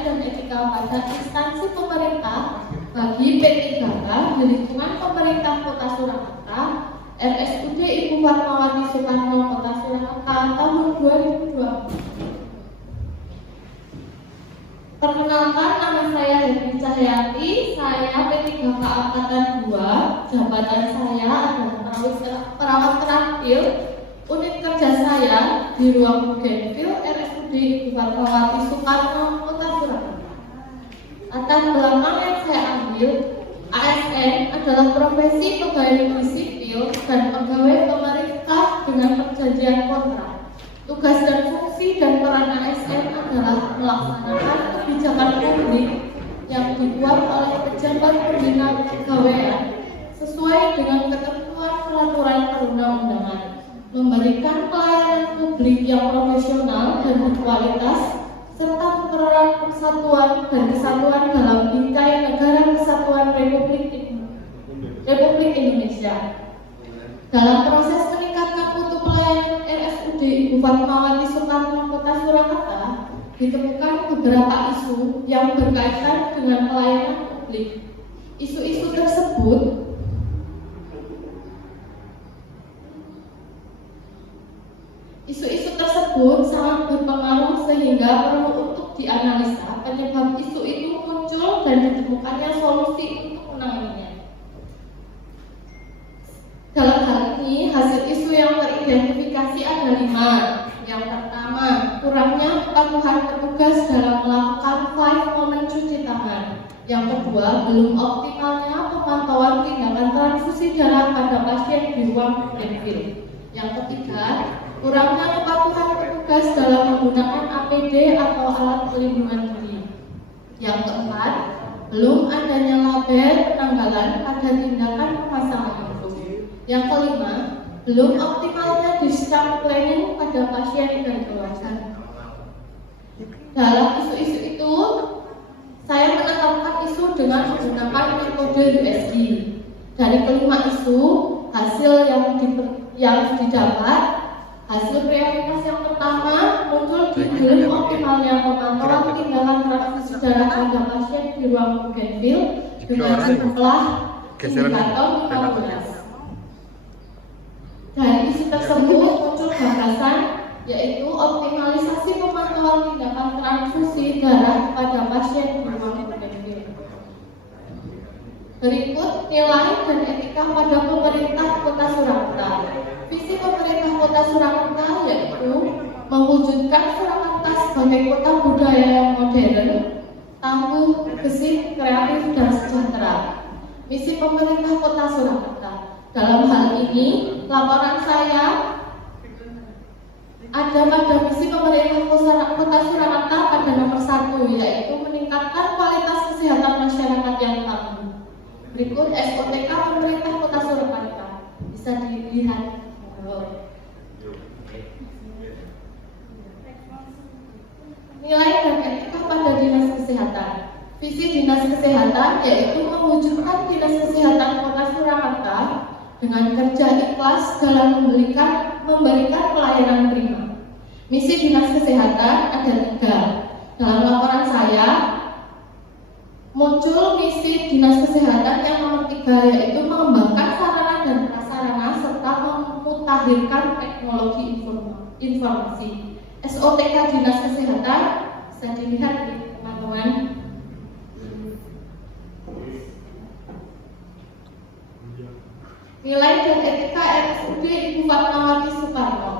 dan etika pada instansi pemerintah bagi P3K di lingkungan pemerintah Kota Surakarta, RSUD Ibu Fatmawati Soekarno Kota Surakarta tahun 2020. Perkenalkan, nama saya Devi Cahyati, saya P3K Angkatan 2, jabatan saya adalah perawat terampil. Unit kerja saya di ruang Bougainville RSUD Ibu Fatmawati Soekarno Kota Surakarta. Latar belakang yang saya ambil, ASN adalah profesi pegawai negeri sipil dan pegawai pemerintah dengan perjanjian kontrak. Tugas dan fungsi dan peran ASN adalah melaksanakan kebijakan publik yang dibuat oleh pejabat pembina kepegawaian sesuai dengan ketentuan peraturan perundang-undangan, memberikan pelayanan publik yang profesional dan berkualitas, serta mempererat persatuan dan kesatuan dalam bingkai Negara Kesatuan Republik Indonesia. Dalam proses meningkatkan mutu pelayanan RSUD Ibu Fatmawati Soekarno Kota Surakarta, ditemukan beberapa isu yang berkaitan dengan pelayanan publik. Isu-isu tersebut sangat berpengaruh sehingga perlu untuk dianalisa penyebab isu itu muncul dan ditemukannya solusi untuk menanganinya. Dalam hal ini, hasil isu yang teridentifikasi ada 5. Yang pertama, kurangnya kepatuhan petugas dalam melakukan 5 momen cuci tangan. Yang kedua, belum optimalnya pemantauan tindakan transfusi darah pada pasien di ruang Bougainville. Yang ketiga, kurangnya kepatuhan petugas dalam menggunakan APD atau alat pelindungan diri. Yang keempat, belum adanya label penanggalan pada tindakan pemasangan itu. Yang kelima, belum optimalnya discharge planning pada pasien dan keluarga. Dalam isu-isu itu, saya menetapkan isu dengan menggunakan metode USG. Dari kelima isu, hasil yang didapat, hasil prioritas yang pertama muncul di belum optimalnya pemantauan tindakan transfusi darah pada pasien di ruang Bougainville dengan jumlah indikator 15. Dari isu tersebut muncul gagasan, yaitu optimalisasi pemantauan tindakan transfusi darah pada pasien di ruang Bougainville. Berikut nilai dan etika pada pemerintah Kota Surakarta. Visi pemerintah Kota Surakarta yaitu mewujudkan Surakarta sebagai kota budaya yang modern, tangguh, gesit, kreatif, dan sejahtera. Misi pemerintah Kota Surakarta. Dalam hal ini, laporan saya ada pada misi pemerintah Kota Surakarta pada nomor 1, yaitu meningkatkan kualitas kesehatan masyarakat yang tangguh. Berikut SOTK pemerintah Kota Surakarta, bisa dilihat. Nilai dan etika pada Dinas Kesehatan. Visi Dinas Kesehatan yaitu mewujudkan Dinas Kesehatan Kota Surakarta dengan kerja ikhlas dalam memberikan pelayanan prima. Misi Dinas Kesehatan ada 3. Dalam laporan saya muncul misi Dinas Kesehatan yang nomor 3, yaitu mengembangkan sarana dan prasarana serta memutakhirkan teknologi informasi. SOTK Dinas Kesehatan bisa dilihat di teman-teman. Nilai dan etika RSUD Ibu Fatmawati Soekarno.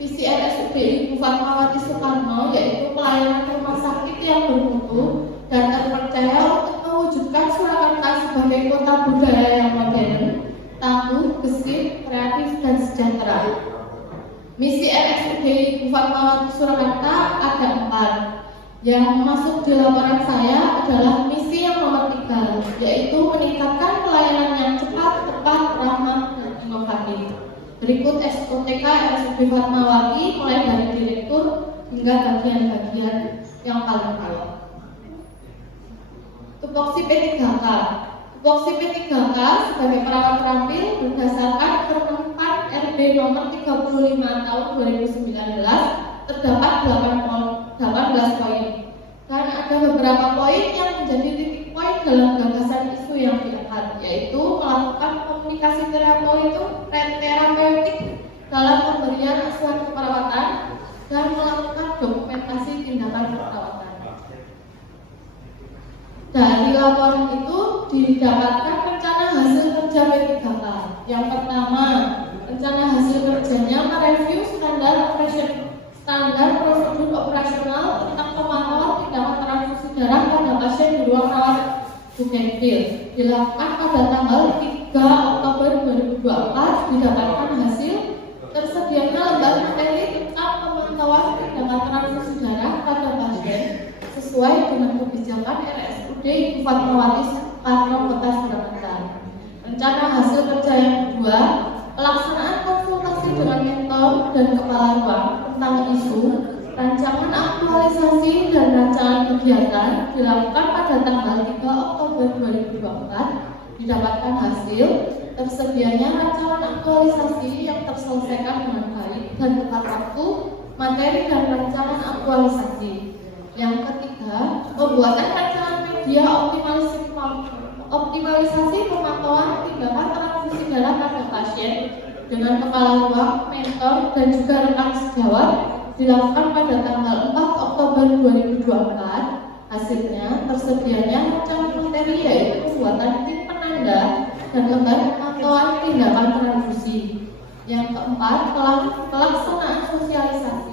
Visi RSUD Ibu Fatmawati Soekarno yaitu pelayanan rumah sakit yang bermutu dan terpercaya untuk mewujudkan Surakarta sebagai kota budaya yang modern, tangguh, gesit, kreatif, dan sejahtera. Misi RSUD Ibu Fatmawati Surakarta ada 4. Yang masuk di laporan saya adalah misi yang nomor 3, yaitu meningkatkan pelayanan yang cepat, tepat, ramah, dan inovatif. Berikut SOTK RSUD Fatmawati mulai dari direktur hingga bagian-bagian yang paling bawah. Tupoksi P3K. Tupoksi P3K sebagai perawat terampil berdasarkan Permen RB nomor 35 tahun 2019 terdapat 18 poin dan ada ada beberapa poin yang menjadi titik poin dalam gagasan isu yang diangkat, yaitu melakukan komunikasi terapeutik dalam pemberian asuhan keperawatan dan melakukan dokumentasi tindakan keperawatan. Dari laporan itu didapatkan rencana hasil kerja P3K. Yang pertama, rencana hasil kerjanya mereview standar prosedur operasional tentang pemantauan tindakan transfusi darah pada pasien di ruang rawat Bugenvil. Dilakukan pada tanggal 3 Oktober 2024. Didapatkan hasil tersedianya lembar materi tentang pemantauan tindakan transfusi darah pada pasien sesuai dengan kebijakan RSUD Ibu Fatmawati Soekarno Kota Surakarta. Rencana hasil kerja yang kedua, pelaksanaan konsultasi dengan mentor dan kepala ruang tentang isu, rancangan aktualisasi dan rancangan kegiatan dilakukan pada tanggal 3 Oktober 2024. Didapatkan hasil tersedianya rancangan aktualisasi yang terselesaikan dengan baik dan tepat waktu, materi dan rancangan aktualisasi. Yang ketiga, pembuatan rancangan media optimalisasi pemantauan tindakan transfusi darah pada pasien dengan kepala ruang, mentor, dan juga rekan sejawat dilakukan pada tanggal 4 Oktober 2024. Hasilnya tersedianya rancangan materi yaitu pembuatan tim penanda dan lembar pemantauan tindakan transfusi. Yang keempat, pelaksanaan sosialisasi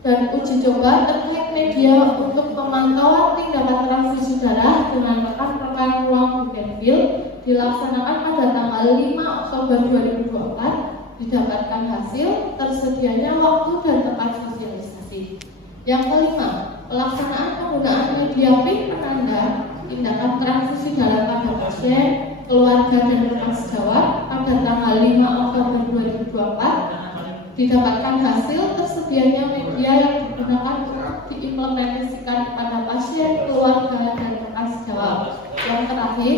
dan uji coba terkait media untuk pemantauan tindakan transfusi darah dengan rekan-rekan ruang Bugenvil dilaksanakan pada tanggal 5 Oktober 2024. Didapatkan hasil tersedianya waktu dan tempat sosialisasi. Yang kelima, pelaksanaan penggunaan media PIN penanda tindakan transfusi darah pada pasien, keluarga dan rekan sejawat pada tanggal 5 Oktober 2024. Didapatkan hasil tersedianya media yang digunakan untuk diimplementasikan kepada pasien, keluarga, dan rekan sejawat. Yang terakhir,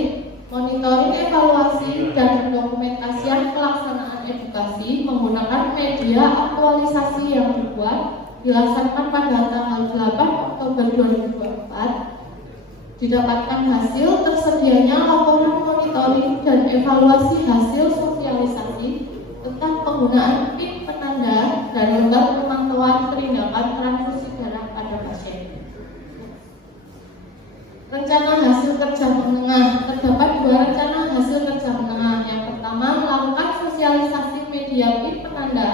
monitoring, evaluasi, dan dokumentasian pelaksanaan edukasi menggunakan media aktualisasi yang dibuat dilaksanakan pada tanggal 8 Oktober 2024. Didapatkan hasil tersedianya laporan monitoring dan evaluasi hasil sosialisasi tentang penggunaan PIN penanda dan lembar pemantauan tindakan transfusi darah pada pasien. Rencana hasil kerja menengah. Terdapat dua rencana hasil kerja menengah. Yang pertama, melakukan sosialisasi media PIN penanda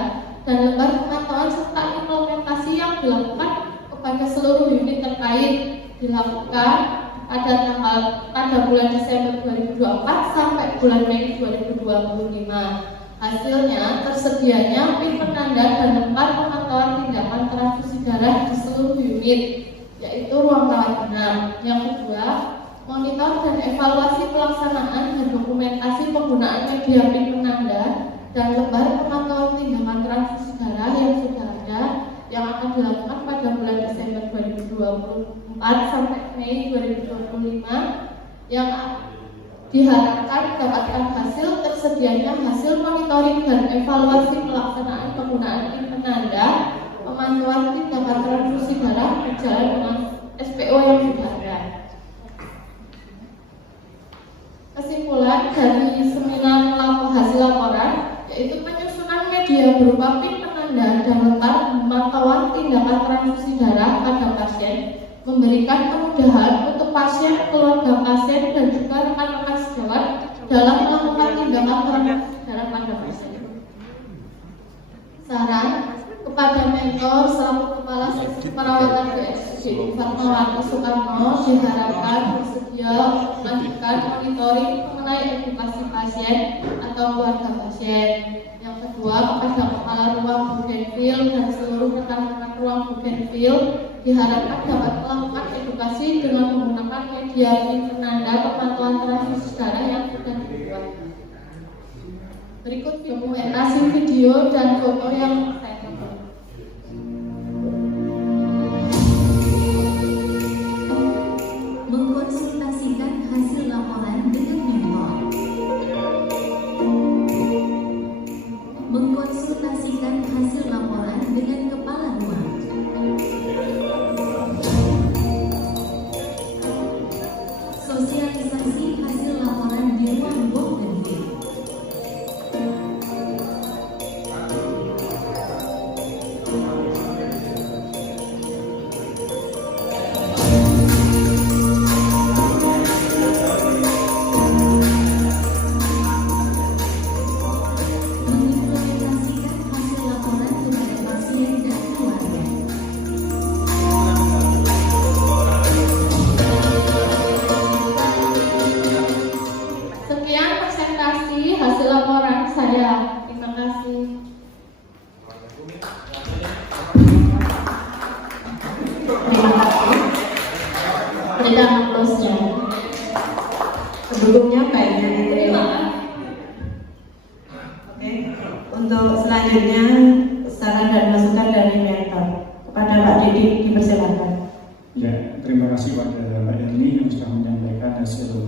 dan lembar pemantauan serta implementasi yang dilakukan kepada seluruh unit terkait dilakukan pada bulan Desember 2024 sampai bulan Mei 2025. Hasilnya tersedianya PIN penanda dan lembar pemantauan tindakan transfusi darah di seluruh unit, yaitu ruang rawat inap. Yang kedua, monitor dan evaluasi pelaksanaan dan dokumentasi penggunaan media PIN penanda dan lembar pemantauan tindakan transfusi darah yang sudah ada yang akan dilakukan pada bulan Desember 2024 sampai Mei 2025 yang diharapkan mendapatkan hasil tersedianya hasil monitoring dan evaluasi pelaksanaan penggunaan PIN penanda, pemantauan tindakan transfusi darah berjalan dengan SPO yang sudah ada. Kesimpulan dari seminar hasil laporan yaitu penyusunan media berupa PIN penanda dan lembar pemantauan tindakan transfusi darah pada pasien memberikan kemudahan untuk pasien, keluarga pasien, dan juga rekan-rekan sejawat dalam melakukan tindakan transfusi darah pada pasien. Saran kepada mentor selaku kepala seksi perawatan BSD Fatmawati Soekarno diharapkan bersedia melanjutkan monitoring mengenai edukasi pasien atau keluarga pasien. Yang kedua, kepada kepala ruang Bugenvil dan seluruh rekan-rekan ruang Bugenvil diharapkan dapat melakukan edukasi dengan menggunakan media PIN penanda pemantauan transfusi darah yang sudah dibuat. Berikut dokumentasi video dan foto yang saya foto. Mengkonsultasikan hasil laporan dengan mentor. Mengkonsultasikan hasil laporan dengan kepala ruang. memberikan aplausnya. Pendukungnya kayaknya itu. Terima kasih. Oke, untuk selanjutnya saran dan masukan dari mentor kepada Pak Didi dipersilakan. Ya, terima kasih pada Mbak Yani yang sudah menyampaikan hasil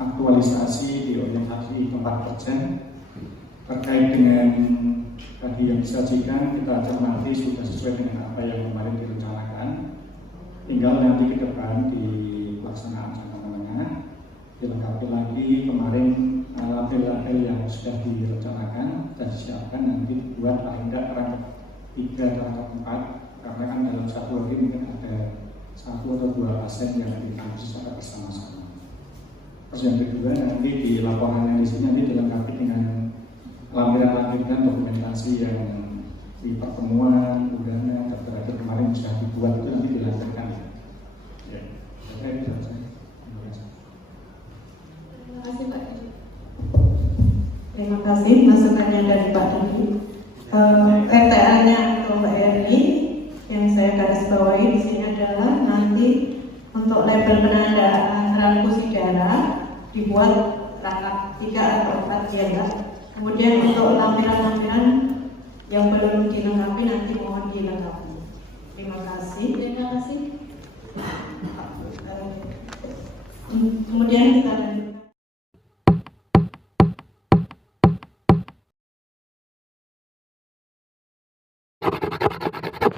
aktualisasi di orientasi tempat kerja terkait dengan tadi yang disajikan. Kita cermati sudah sesuai dengan apa yang kemarin direncanakan. Tinggal nanti ke depan di pelaksanaan jangka menengah dilengkapi lagi kemarin label-label yang sudah direncanakan dan disiapkan nanti buat paling tidak perangkat 3 atau 4, karena kan dalam satu hari mungkin ada 1 atau 2 pasien yang ditangani secara bersama-sama. Terus yang kedua nanti di laporan yang di sini nanti dilengkapi dengan lampiran-lampiran dokumentasi yang di pertemuan, undangan, dan terakhir kemarin sudah dibuat itu nanti dilakukan. Ya, saya ini selesai. Terima kasih. Terima kasih Pak. Terima kasih masukannya dari Pak Didi. RTA-nya untuk Mbak Yani yang saya garis bawahi di sini adalah nanti untuk label penandaan transfusi darah dibuat rangkap 3 atau 4 ya Mbak. Kemudian untuk lampiran-lampiran yang belum dilengkapi nanti mohon dilengkapi. Terima kasih. Terima kasih. Kemudian kita lanjut.